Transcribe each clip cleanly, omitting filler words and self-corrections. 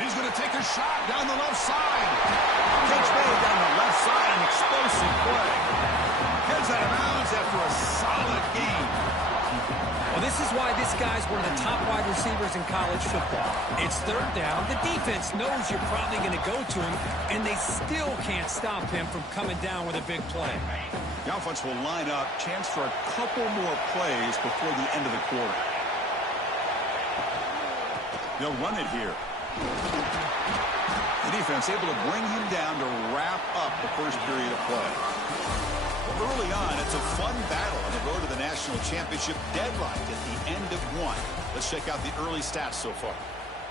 And he's going to take a shot down the left side. Catch made down the left side, an explosive play. Heads out of bounds after a solid game. Well, this is why this guy's one of the top wide receivers in college football. It's third down. The defense knows you're probably going to go to him, and they still can't stop him from coming down with a big play. The offense will line up. Chance for a couple more plays before the end of the quarter. They'll run it here. The defense able to bring him down to wrap up the first period of play. Early on, it's a fun battle on the road to the national championship, deadlocked at the end of one. Let's check out the early stats so far.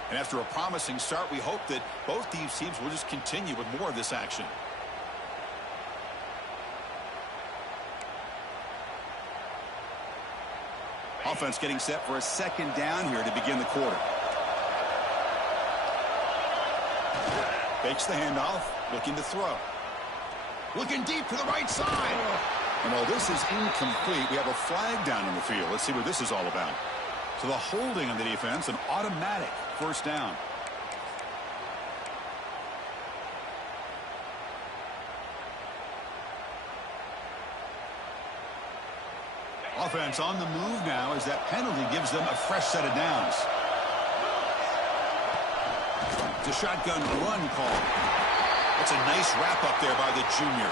And after a promising start, we hope that both these teams will just continue with more of this action. Offense getting set for a second down here to begin the quarter. Fakes the handoff, looking to throw. Looking deep to the right side. And while this is incomplete, we have a flag down in the field. Let's see what this is all about. So the holding on the defense, an automatic first down. Offense on the move now as that penalty gives them a fresh set of downs. It's a shotgun run call. That's a nice wrap up there by the junior.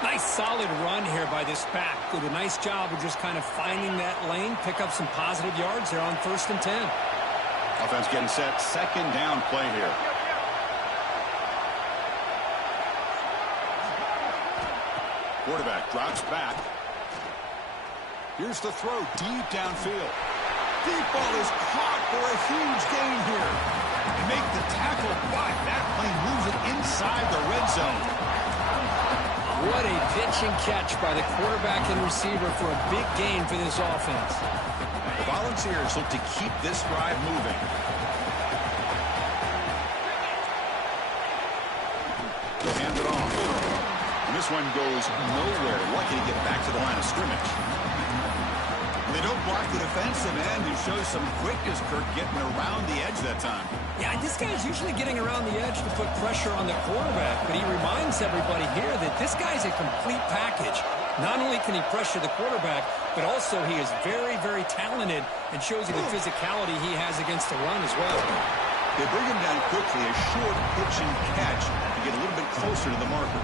Nice solid run here by this back. Did a nice job of just kind of finding that lane, pick up some positive yards there on 1st and 10. Offense getting set, second down play here. Quarterback drops back. Here's the throw deep downfield. Deep ball is caught for a huge gain here. And make the tackle, but that plane moves it inside the red zone. What a pitch and catch by the quarterback and receiver for a big gain for this offense. The Volunteers look to keep this drive moving. They'll hand it off. And this one goes nowhere. Lucky to get back to the line of scrimmage. They don't block the defensive end, who shows some quickness, Kirk, getting around the edge that time. Yeah, this guy's usually getting around the edge to put pressure on the quarterback, but he reminds everybody here that this guy's a complete package. Not only can he pressure the quarterback, but also he is very, very talented and shows you the physicality he has against the run as well. They bring him down quickly, a short pitch and catch to get a little bit closer to the marker.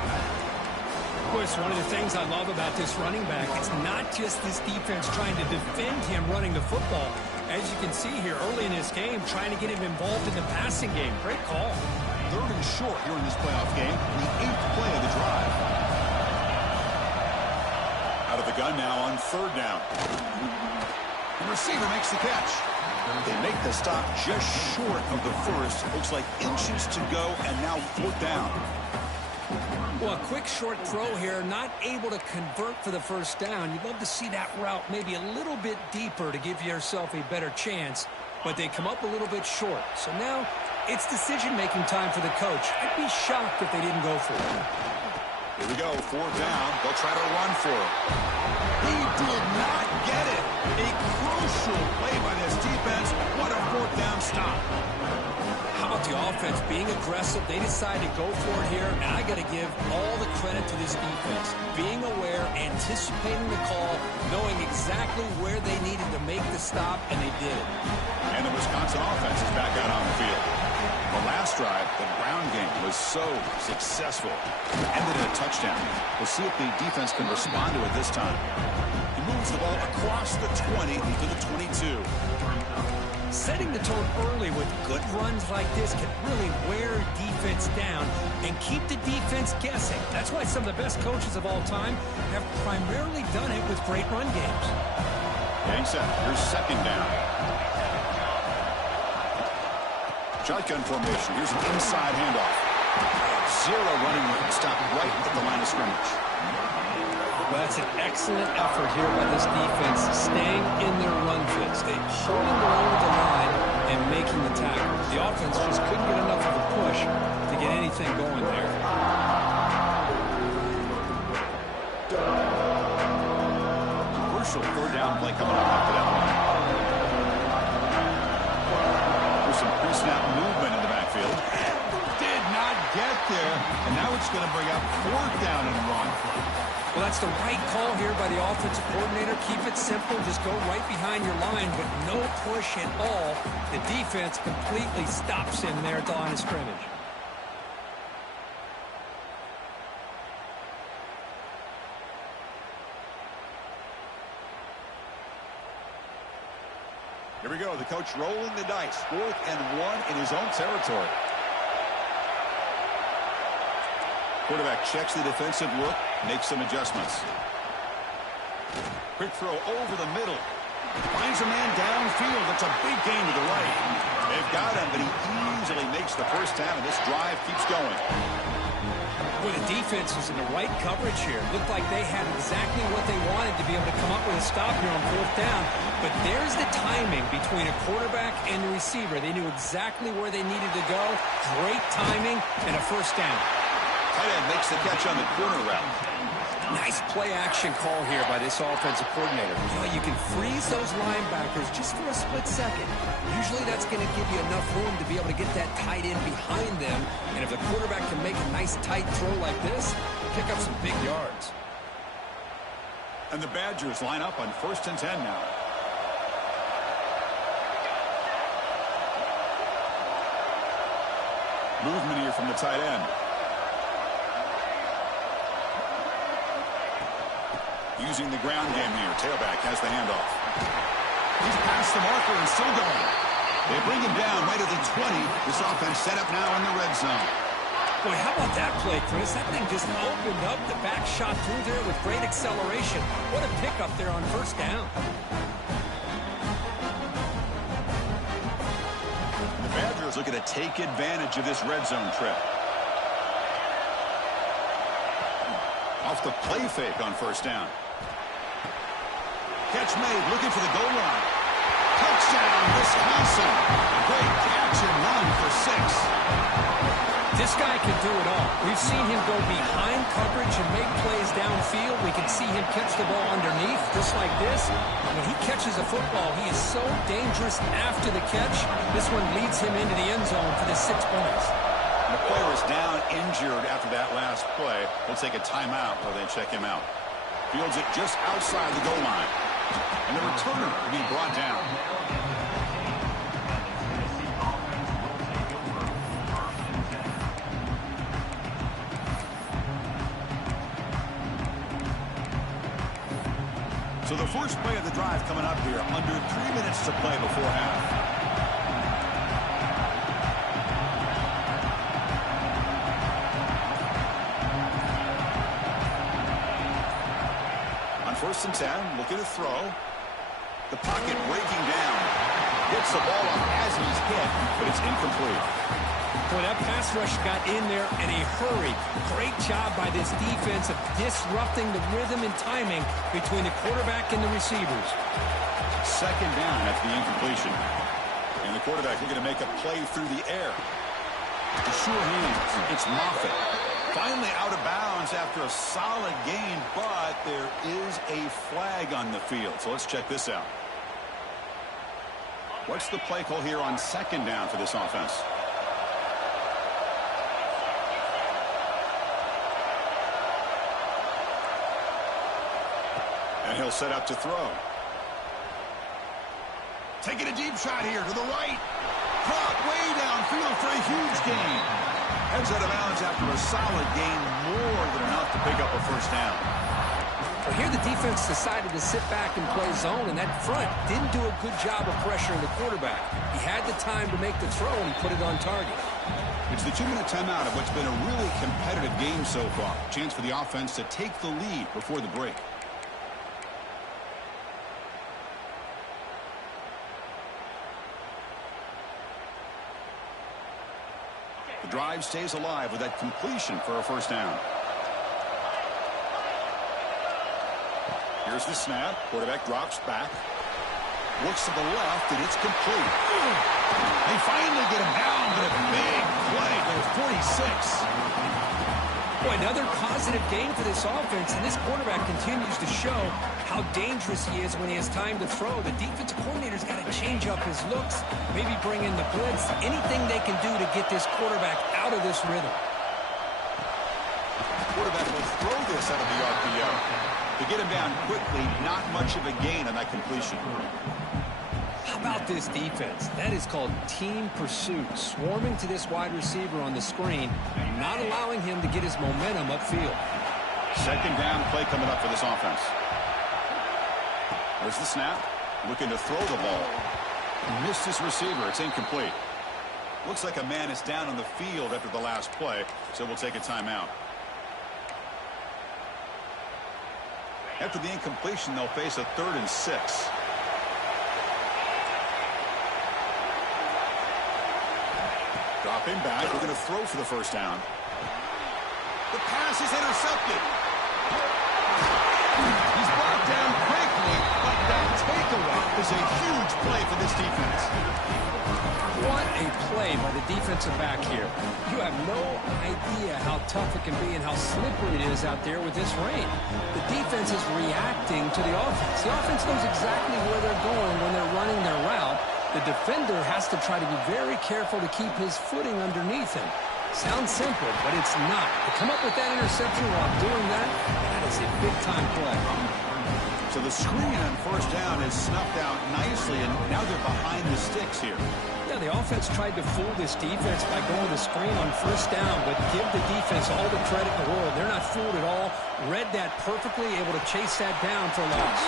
Of course, one of the things I love about this running back, it's not just this defense trying to defend him running the football. As you can see here early in this game, trying to get him involved in the passing game. Great call. 3rd and short here in this playoff game, the 8th play of the drive. Out of the gun now on 3rd down. The receiver makes the catch. They make the stop just short of the first. Looks like inches to go, and now 4th down. Well, a quick short throw here, not able to convert for the first down. You'd love to see that route maybe a little bit deeper to give yourself a better chance, but they come up a little bit short. So now it's decision-making time for the coach. I'd be shocked if they didn't go for it. Here we go, 4th down. They'll try to run for it. He did not get it. A crucial play by this defense. What a 4th down stop. How about the offense being aggressive? They decide to go for it here, and I got to give all the credit to this defense. Being aware, anticipating the call, knowing exactly where they needed to make the stop, and they did it. And the Wisconsin offense is back out on the field. The last drive, the ground game, was so successful. Ended in a touchdown. We'll see if the defense can respond to it this time. He moves the ball across the 20 to the 22. Setting the tone early with good runs like this can really wear defense down and keep the defense guessing. That's why some of the best coaches of all time have primarily done it with great run games. Getting set. Here's 2nd down. Shotgun formation. Here's an inside handoff. 0 running room. Stop right at the line of scrimmage. Well, that's an excellent effort here by this defense, staying in their run fits. They holding along the line and making the tackle. The offense just couldn't get enough of a push to get anything going there. Crucial 3rd down play coming up after that one. There's some pre-snap movement in the backfield. It's going to bring up 4th down and 1. Well, that's the right call here by the offensive coordinator. Keep it simple. Just go right behind your line, but no push at all. The defense completely stops him there at the line of scrimmage. Here we go. The coach rolling the dice. 4th and 1 in his own territory. Quarterback checks the defensive look, makes some adjustments. Quick throw over the middle. Finds a man downfield. That's a big gain to the right. They've got him, but he easily makes the first down, and this drive keeps going. Well, the defense was in the right coverage here. Looked like they had exactly what they wanted to be able to come up with a stop here on 4th down. But there's the timing between a quarterback and the receiver. They knew exactly where they needed to go. Great timing and a first down. Tight end makes the catch on the corner route. Nice play-action call here by this offensive coordinator. You know, you can freeze those linebackers just for a split second. Usually that's going to give you enough room to be able to get that tight end behind them. And if the quarterback can make a nice tight throw like this, pick up some big yards. And the Badgers line up on 1st and 10 now. Movement here from the tight end. Using the ground game here. Tailback has the handoff. He's past the marker and still going. They bring him down right at the 20. This offense set up now in the red zone. Boy, how about that play, Chris? That thing just opened up. The back shot through there with great acceleration. What a pickup there on 1st down. The Badgers looking to take advantage of this red zone trip. Off the play fake on 1st down. Catch made, looking for the goal line. Touchdown, Wisconsin. Great catch and run for 6. This guy can do it all. We've seen him go behind coverage and make plays downfield. We can see him catch the ball underneath, just like this. When he catches a football, he is so dangerous after the catch. This one leads him into the end zone for the 6 points. The player is down injured after that last play. We'll take a timeout while they check him out. Fields it just outside the goal line. And the returner will be brought down. So the first play of the drive coming up here. Under 3 minutes to play before half. On 1st and 10, look at the throw. The pocket breaking down. Gets the ball up as he's hit, but it's incomplete. Boy, that pass rush got in there in a hurry. Great job by this defense of disrupting the rhythm and timing between the quarterback and the receivers. 2nd down after the incompletion. And the quarterback looking to make a play through the air. The sure hands. It's Moffitt. Finally out of bounds after a solid gain, but there is a flag on the field. So let's check this out. What's the play call here on 2nd down for this offense? And he'll set up to throw. Taking a deep shot here to the right. Caught way downfield for a huge gain. Heads out of bounds after a solid gain, more than enough to pick up a 1st down. Well, here the defense decided to sit back and play zone, and that front didn't do a good job of pressuring the quarterback. He had the time to make the throw, and he put it on target. It's the 2-minute timeout of what's been a really competitive game so far. Chance for the offense to take the lead before the break. The drive stays alive with that completion for a 1st down. Here's the snap. Quarterback drops back. Looks to the left, and it's complete. They finally get him down, but a big play for 46. Boy, another positive game for this offense, and this quarterback continues to show how dangerous he is when he has time to throw. The defensive coordinator's got to change up his looks, maybe bring in the blitz, anything they can do to get this quarterback out of this rhythm. quarterback will throw this out of the RPO. To get him down quickly, not much of a gain on that completion. How about this defense? That is called team pursuit. Swarming to this wide receiver on the screen, not allowing him to get his momentum upfield. Second down play coming up for this offense. There's the snap. Looking to throw the ball. Missed his receiver. It's incomplete. Looks like a man is down on the field after the last play, so we'll take a timeout. After the incompletion, they'll face a 3rd and 6. Dropping back. We're going to throw for the first down. The pass is intercepted. He's brought down quickly, but that takeaway is a huge play for this defense. What a play by the defensive back here. You have no idea how tough it can be and how slippery it is out there with this rain. The defense is reacting to the offense. The offense knows exactly where they're going when they're running their route. The defender has to try to be very careful to keep his footing underneath him. Sounds simple, but it's not. To come up with that interception while doing that, that is a big-time play. So the screen on first down is snuffed out nicely, and now they're behind the sticks here. Yeah, the offense tried to fool this defense by going to screen on first down, but give the defense all the credit in the world. They're not fooled at all. Read that perfectly, able to chase that down for a loss.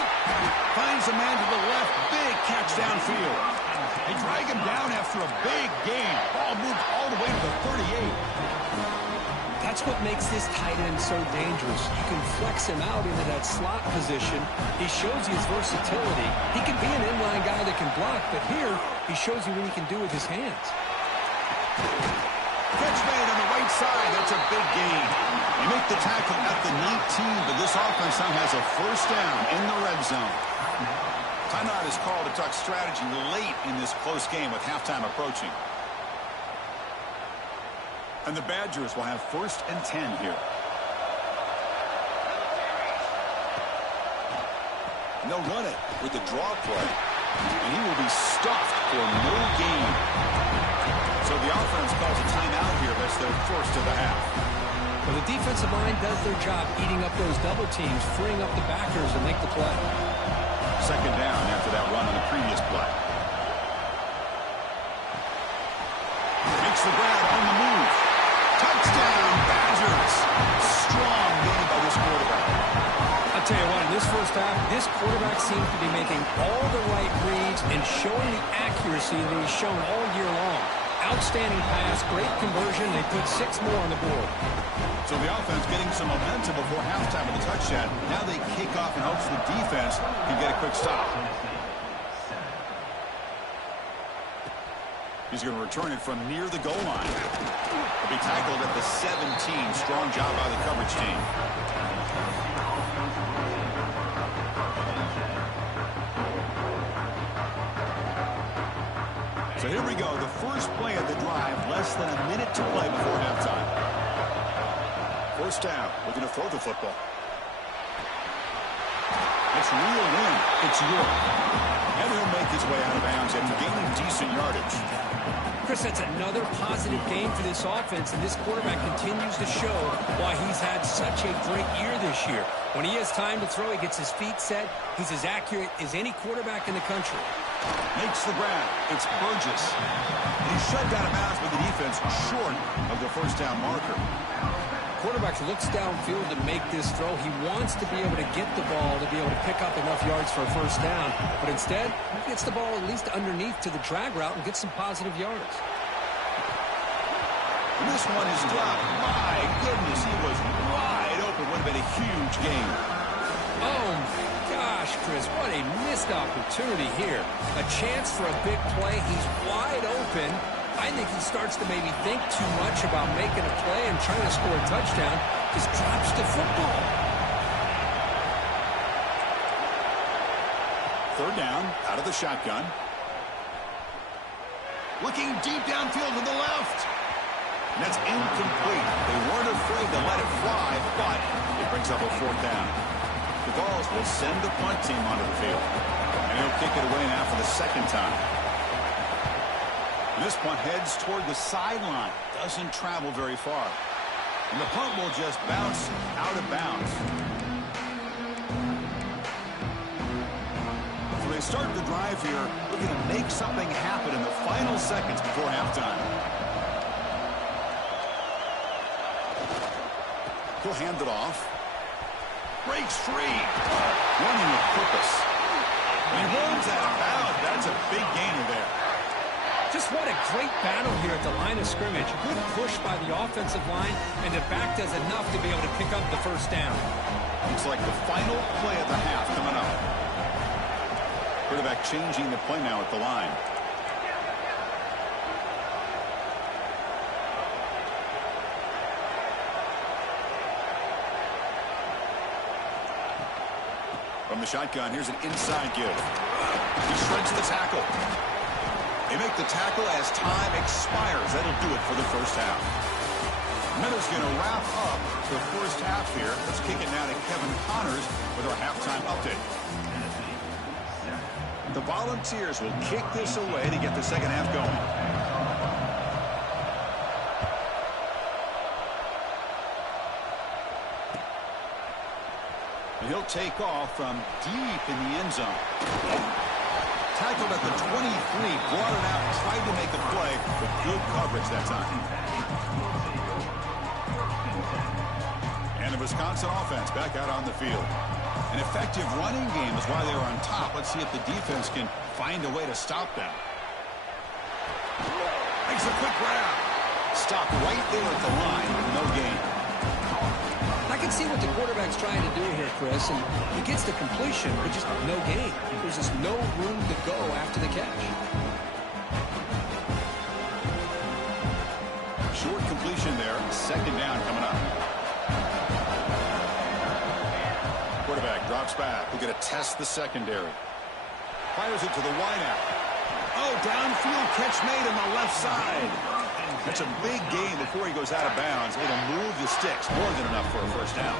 Finds a man to the left. Big catch downfield. They drag him down after a big gain. Ball moved all the way to the 38. That's what makes this tight end so dangerous. You can flex him out into that slot position. He shows you his versatility. He can be an inline guy that can block, but here he shows you what he can do with his hands. Catch made on the right side. That's a big gain. They make the tackle at the 19, but this offense now has a first down in the red zone. Timeout is called to talk strategy late in this close game with halftime approaching. And the Badgers will have 1st and 10 here. And they'll run it with the draw play. And he will be stuffed for no gain. So the offense calls a timeout here. That's their first of the half. Well, the defensive line does their job eating up those double teams, freeing up the backers to make the play. Second down after that run on the previous play. Makes the grab on the move. Touchdown, Badgers. Strong game by this quarterback. I'll tell you what, in this first half, this quarterback seems to be making all the right reads and showing the accuracy that he's shown all year long. Outstanding pass, great conversion. They put 6 more on the board. So the offense getting some momentum before halftime with a touchdown. Now they kick off in hopes the defense can get a quick stop. He's going to return it from near the goal line. He'll be tackled at the 17. Strong job by the coverage team. So here we go. The first play of the drive. Less than a minute to play before halftime. First down. We're going to throw the football. It's reeled in. It's York. And he'll make his way out of bounds after gaining decent yardage. Chris, that's another positive game for this offense, and this quarterback continues to show why he's had such a great year this year. When he has time to throw, he gets his feet set. He's as accurate as any quarterback in the country. Makes the grab. It's Burgess. And he's shoved out of bounds by the defense short of the first down marker. Quarterback looks downfield to make this throw. He wants to be able to get the ball to be able to pick up enough yards for a first down. But instead, he gets the ball at least underneath to the drag route and gets some positive yards. And this one is dropped. My goodness, he was wide open. Would have been a huge game. Oh, my gosh, Chris, what a missed opportunity here. A chance for a big play. He's wide open. I think he starts to maybe think too much about making a play and trying to score a touchdown. Just drops the football. Third down, out of the shotgun. Looking deep downfield to the left. And that's incomplete. They weren't afraid to let it fly, but it brings up a fourth down. The Vols will send the punt team onto the field. And he'll kick it away now for the second time. And this punt heads toward the sideline. Doesn't travel very far. And the punt will just bounce out of bounds. So they start the drive here, looking to make something happen in the final seconds before halftime. He'll hand it off. Breaks free. Running with purpose. And he runs out of bounds. That's a big gainer there. Just what a great battle here at the line of scrimmage. Good push by the offensive line, and the back does enough to be able to pick up the first down. Looks like the final play of the half coming up. Quarterback changing the play now at the line. From the shotgun, here's an inside give. He shreds the tackle. They make the tackle as time expires. That'll do it for the first half. Miller's going to wrap up the first half here. Let's kick it now to Kevin Connors with our halftime update. The Volunteers will kick this away to get the second half going. And he'll take off from deep in the end zone. Tackled at the 23, brought it out, tried to make a play with good coverage that time. And the Wisconsin offense back out on the field. An effective running game is why they were on top. Let's see if the defense can find a way to stop them. Makes a quick grab. Stopped right there at the line. No gain. I can see what the quarterback's trying to do here, Chris, and he gets the completion, but just no gain. There's just no room to go after the catch. Short completion there. Second down coming up. Quarterback drops back. We're going to test the secondary. Fires it to the wideout. Oh, downfield catch made on the left side. That's a big gain before he goes out of bounds. It'll move the sticks. More than enough for a first down.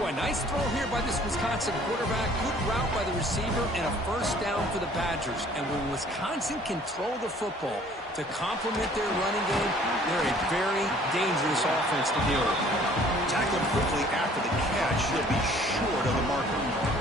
Boy, nice throw here by this Wisconsin quarterback. Good route by the receiver and a first down for the Badgers. And when Wisconsin can throw the football to complement their running game, they're a very dangerous offense to deal with. Tackled quickly after the catch. He'll be short of the marker.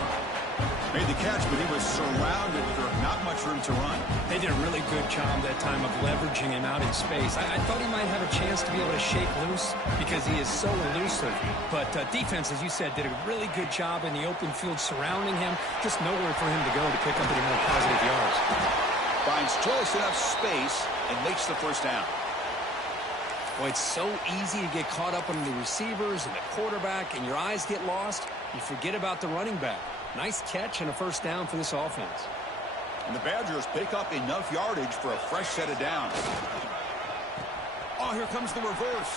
Made the catch, but he was surrounded for not much room to run. They did a really good job that time of leveraging him out in space. I thought he might have a chance to be able to shake loose because he is so elusive. But defense, as you said, did a really good job in the open field surrounding him. Just nowhere for him to go to pick up any more positive yards. Finds just enough space and makes the first down. Boy, it's so easy to get caught up on the receivers and the quarterback, and your eyes get lost. You forget about the running back. Nice catch and a first down for this offense. And the Badgers pick up enough yardage for a fresh set of downs. Oh, here comes the reverse.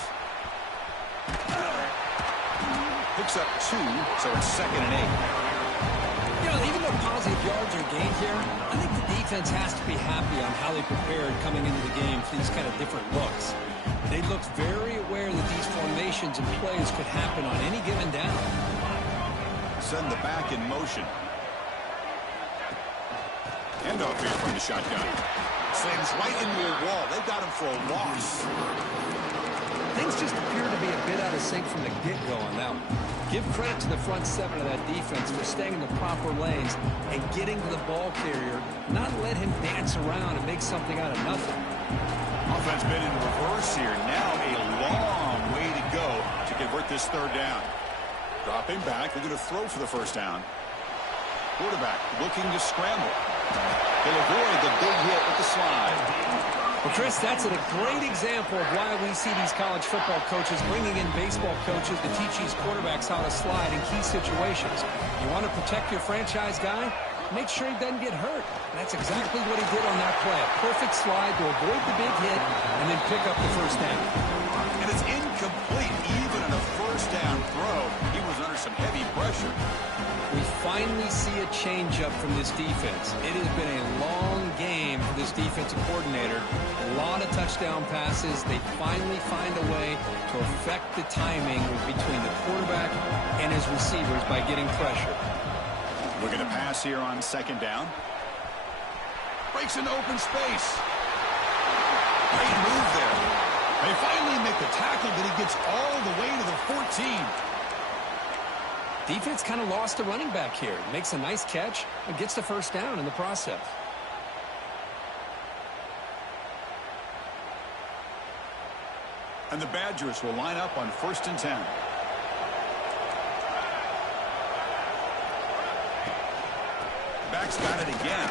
Picks up 2, so it's 2nd and 8. You know, even though positive yards are gained here, I think the defense has to be happy on how they prepared coming into the game for these kind of different looks. They looked very aware that these formations and plays could happen on any given down. Send the back in motion. Handoff here from the shotgun. Slams right into a wall. They've got him for a loss. Things just appear to be a bit out of sync from the get-go on that one. Give credit to the front seven of that defense for staying in the proper lanes and getting to the ball carrier, not let him dance around and make something out of nothing. Offense been in reverse here. Now a long way to go to convert this third down. Dropping back. They're going to throw for the first down. Quarterback looking to scramble. He'll avoid the big hit with the slide. Well, Chris, that's a great example of why we see these college football coaches bringing in baseball coaches to teach these quarterbacks how to slide in key situations. You want to protect your franchise guy? Make sure he doesn't get hurt. And that's exactly what he did on that play. A perfect slide to avoid the big hit and then pick up the first down. And it's incomplete. Even on a first down throw, he was under some heavy pressure. We finally see a changeup from this defense. It has been a long game for this defensive coordinator. A lot of touchdown passes. They finally find a way to affect the timing between the quarterback and his receivers by getting pressure. Looking to pass here on second down. Breaks into open space. Great move there. They finally make make the tackle, but he gets all the way to the 14. Defense kind of lost the running back here. Makes a nice catch and gets the first down in the process. And the Badgers will line up on 1st and 10. Back's got it again.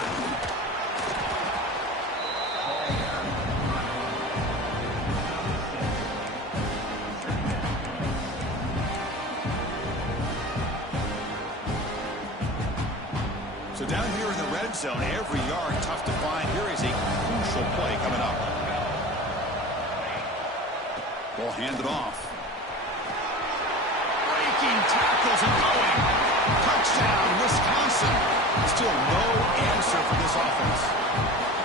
So down here in the red zone, every yard tough to find. Here is a crucial play coming up. Ball handed off. Breaking tackles and going. Touchdown, Wisconsin. Still no answer for this offense.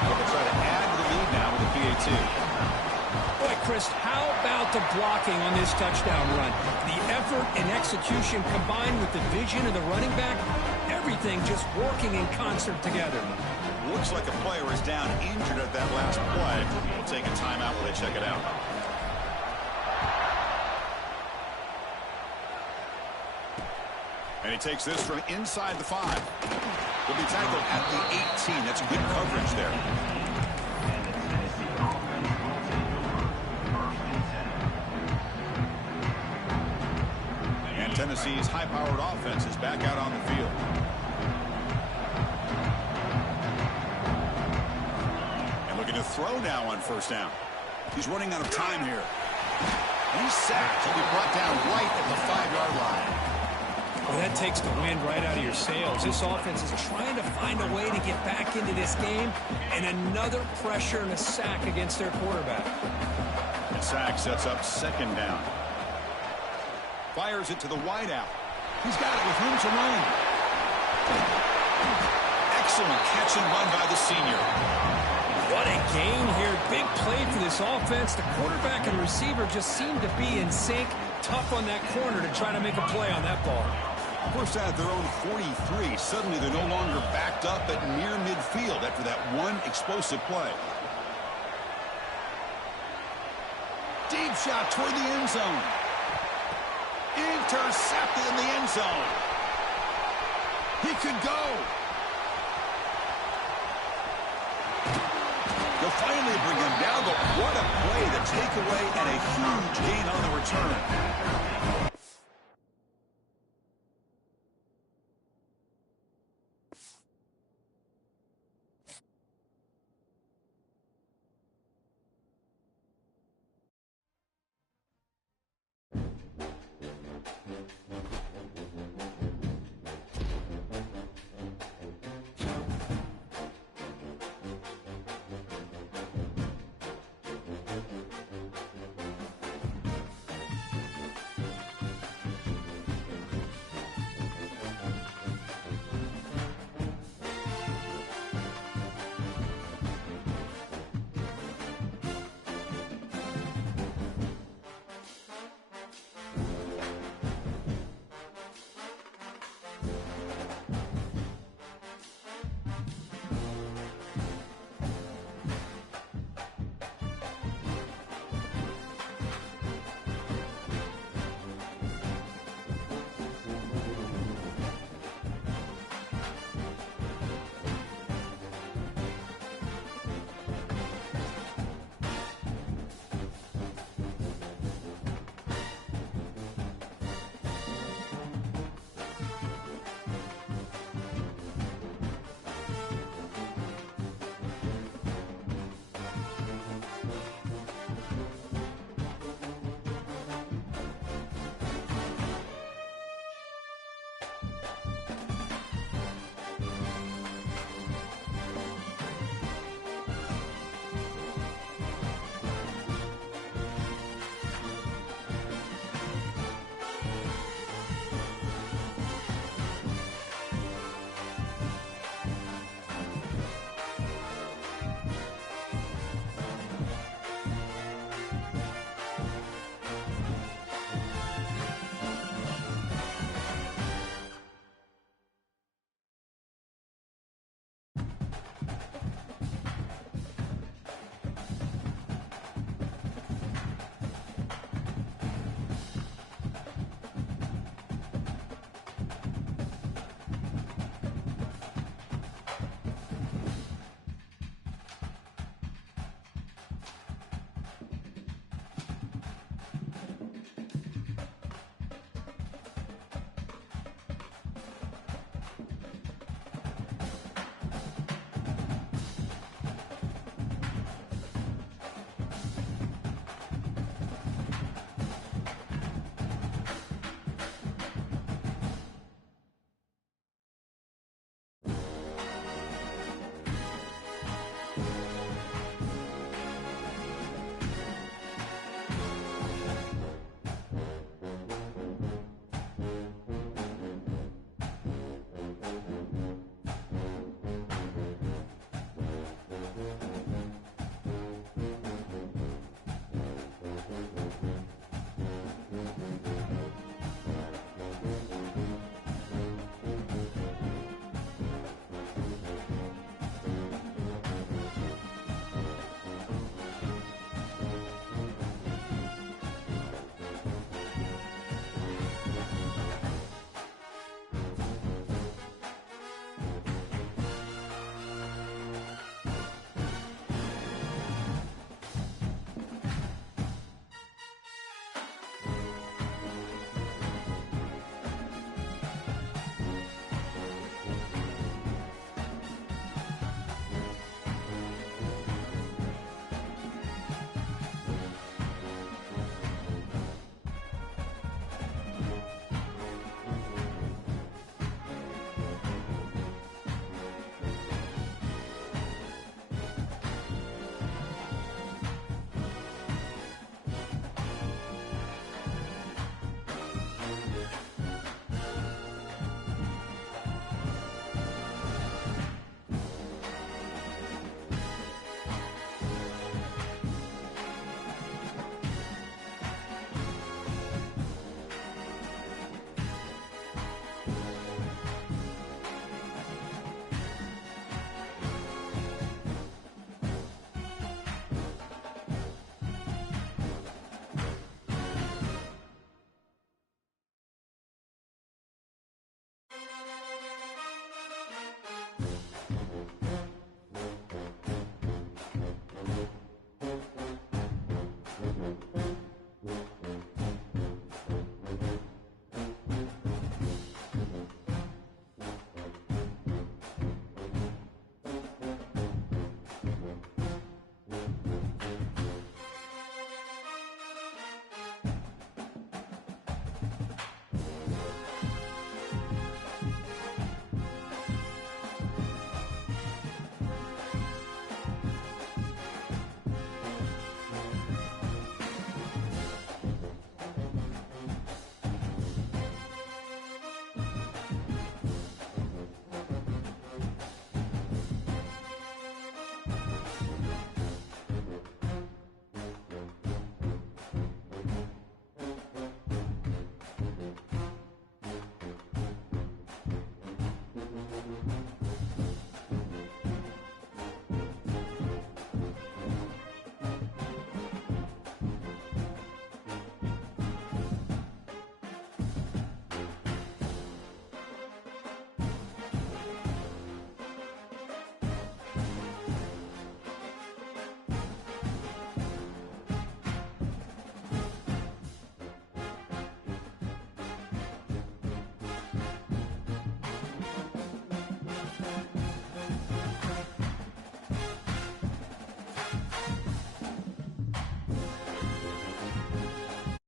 They'll try to add to the lead now with the PAT. Boy, Chris, how about the blocking on this touchdown run? The effort and execution combined with the vision of the running back, everything just working in concert together. Looks like a player is down injured at that last play. We'll take a timeout while they check it out. And he takes this from inside the 5. Will be tackled at the 18. That's good coverage there. And Tennessee's high-powered offense is back out on the field. And looking to throw now on 1st down. He's running out of time here. He's sacked. He'll be brought down right at the 5-yard line. Well, that takes the wind right out of your sails. This offense is trying to find a way to get back into this game, and another pressure and a sack against their quarterback. The sack sets up 2nd down. Fires it to the wideout. He's got it with room to run. Excellent catch and run by the senior. What a gain here. Big play for this offense. The quarterback and receiver just seem to be in sync. Tough on that corner to try to make a play on that ball. First down at their own 43. Suddenly they're no longer backed up at near midfield after that one explosive play. Deep shot toward the end zone. Intercepted in the end zone. He could go. They'll finally bring him down, but what a play, the takeaway, and a huge gain on the return.